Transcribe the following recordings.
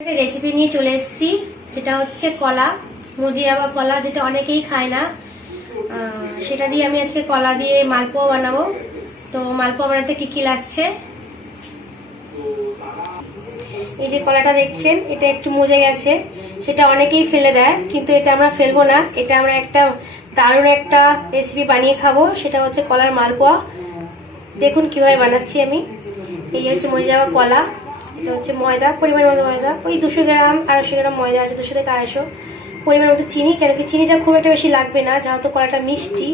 একটা রেসিপি নিয়ে চলে এসেছি, যেটা হচ্ছে কলা, মুজিয়া বা কলা, যেটা অনেকেই খায় না। সেটা দিয়ে আমি আজকে কলা দিয়ে মালপোয়া বানাবো। তো মালপোয়া বানাতে কি কি লাগছে? এই যে কলাটা দেখছেন, এটা একটু মজে গেছে। সেটা অনেকেই ফেলে দেয়, কিন্তু এটা আমরা ফেলব না। এটা আমরা একটা দারুণ একটা রেসিপি বানিয়ে খাব। সেটা হচ্ছে কলার মালপোয়া। দেখুন কীভাবে বানাচ্ছি আমি। এই হচ্ছে মজে যাওয়া কলা। এটা হচ্ছে ময়দা, পরিমাণ মতো ময়দা। ওই দুশো গ্রাম, আড়াইশো গ্রাম ময়দা আছে, দুশো থেকে আড়াইশো। পরিমাণ মতো চিনি কেন কি চিনিটা খুব একটা বেশি লাগবে না, যেহেতু কলাটা মিষ্টি।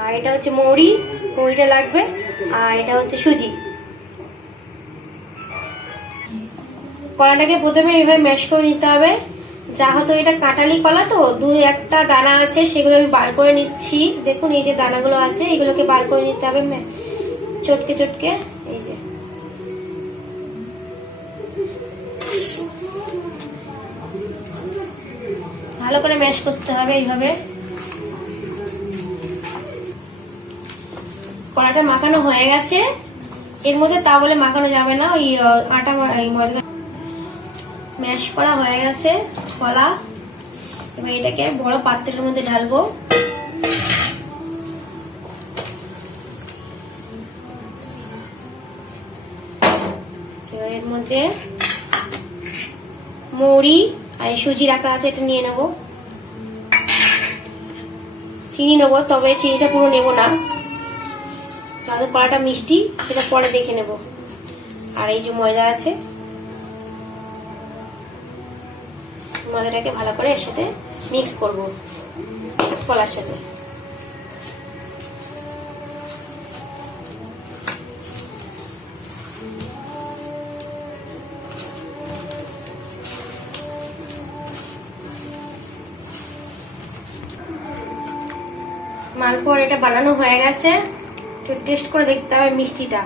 আর এটা হচ্ছে মৌরি, মৌরিটা লাগবে। আর এটা হচ্ছে সুজি। কলাটাকে প্রথমে এইভাবে ম্যাশ করে নিতে হবে। যা হতো এটা কাটালি কলা তো, দুই একটা দানা আছে, সেগুলো আমি বার করে নিচ্ছি। দেখুন, এই যে দানাগুলো আছে, এগুলোকে বার করে নিতে হবে চটকে চটকে। এই যে। ভালো করে ম্যাশ করতে হবে এইভাবে। কলাটা মাখানো হয়ে গেছে। এর মধ্যে তা বলে মাখানো যাবে না, ওই আটা ময়দা। ম্যাশ করা হয়ে গেছে, কলা। এবার এটাকে বড় পাত্রের মধ্যে ঢালবো। এর মধ্যে মৌরি আর এই সুজি রাখা আছে, এটা নিয়ে নেব। চিনি নেব, তবে চিনিটা পুরো নেব না। যাদের কড়াটা মিষ্টি, সেটা পরে দেখে নেব। আর এই যে ময়দা আছে, ময়দাটাকে ভালো করে এর সাথে মিক্স করব। কলার সাথে। মালপোয়ার এটা বানানো হয়ে গেছে। একটু টেস্ট করে দেখতে হবে মিষ্টিটা।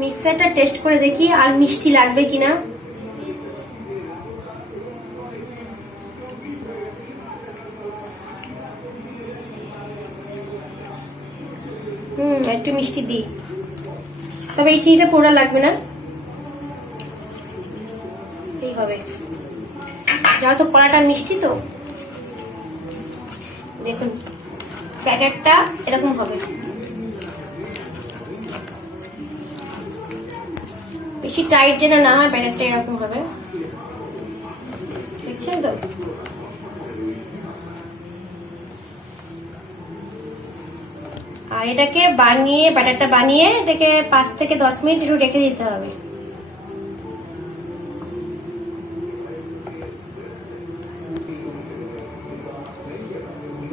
মিক্সারটা টেস্ট করে দেখি আর মিষ্টি লাগবে কিনা। হুম, একটু মিষ্টি দিই। তবে এই চিনিটা পোড়া লাগবে না। এই হবে। যেহেতু কড়াটা মিষ্টি তো। দেখুন, ব্যাটারটা এরকম হবে। বেশি টাইট যেন না হয়, ব্যাটারটা এরকম হবে। দেখছেন তো? আর এটাকে বানিয়ে, ব্যাটারটা বানিয়ে এটাকে পাঁচ থেকে দশ মিনিট একটু রেখে দিতে হবে।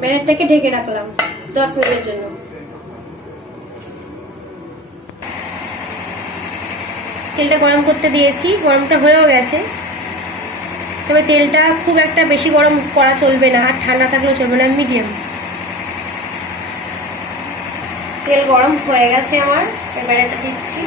ব্যাটারটাকে ঢেকে রাখলাম দশ মিনিটের জন্য। তেলটা গরম করতে দিয়েছি, গরমটা হয়েও গেছে। তবে তেলটা খুব একটা বেশি গরম করা চলবে না, আর ঠান্ডা থাকলেও চলবে না মিডিয়াম তেল গরম হয়ে গেছে আমার, এবার এটা দিচ্ছি।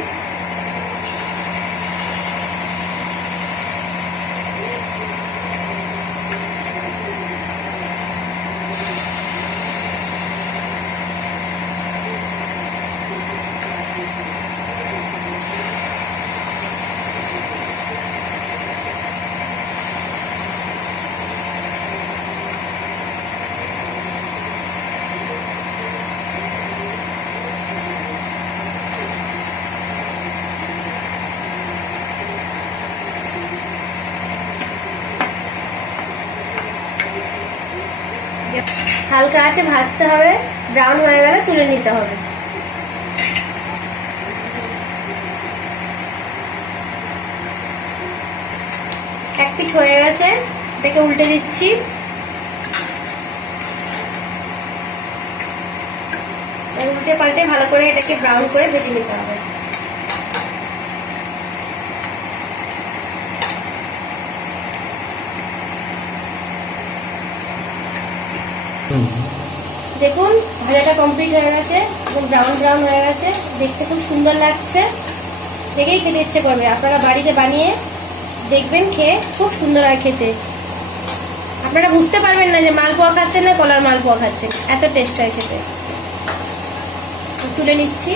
হালকা আছে, ভাজতে হবে ব্রাউন হয়ে গেলে তুলে নিতে হবে। এক পিঠ হয়ে গেছে, এটাকে উল্টে দিচ্ছি। উল্টে পাল্টে ভালো করে এটাকে ব্রাউন করে ভেজে নিতে হবে। দেখুন ভাজাটা কমপ্লিট হয়ে গেছে ব্রাউন ব্রাউন হয়ে গেছে। দেখতে খুব সুন্দর লাগছে। দেখেই খেতে ইচ্ছে করবে। আপনারা বাড়িতে বানিয়ে দেখবেন খেয়ে খুব সুন্দর হয় খেতে। আপনারা বুঝতে পারবেন না যে মালপোয়া খাচ্ছেন না কলার মালপোয়া খাচ্ছেন। এত টেস্ট হয় খেতে। তুলে নিচ্ছি।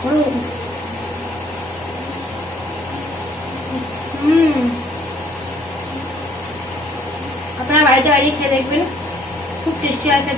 Hmm. আপনারা বাড়িতে বাড়ি খেয়ে দেখবেন। খুব টেস্টি আছে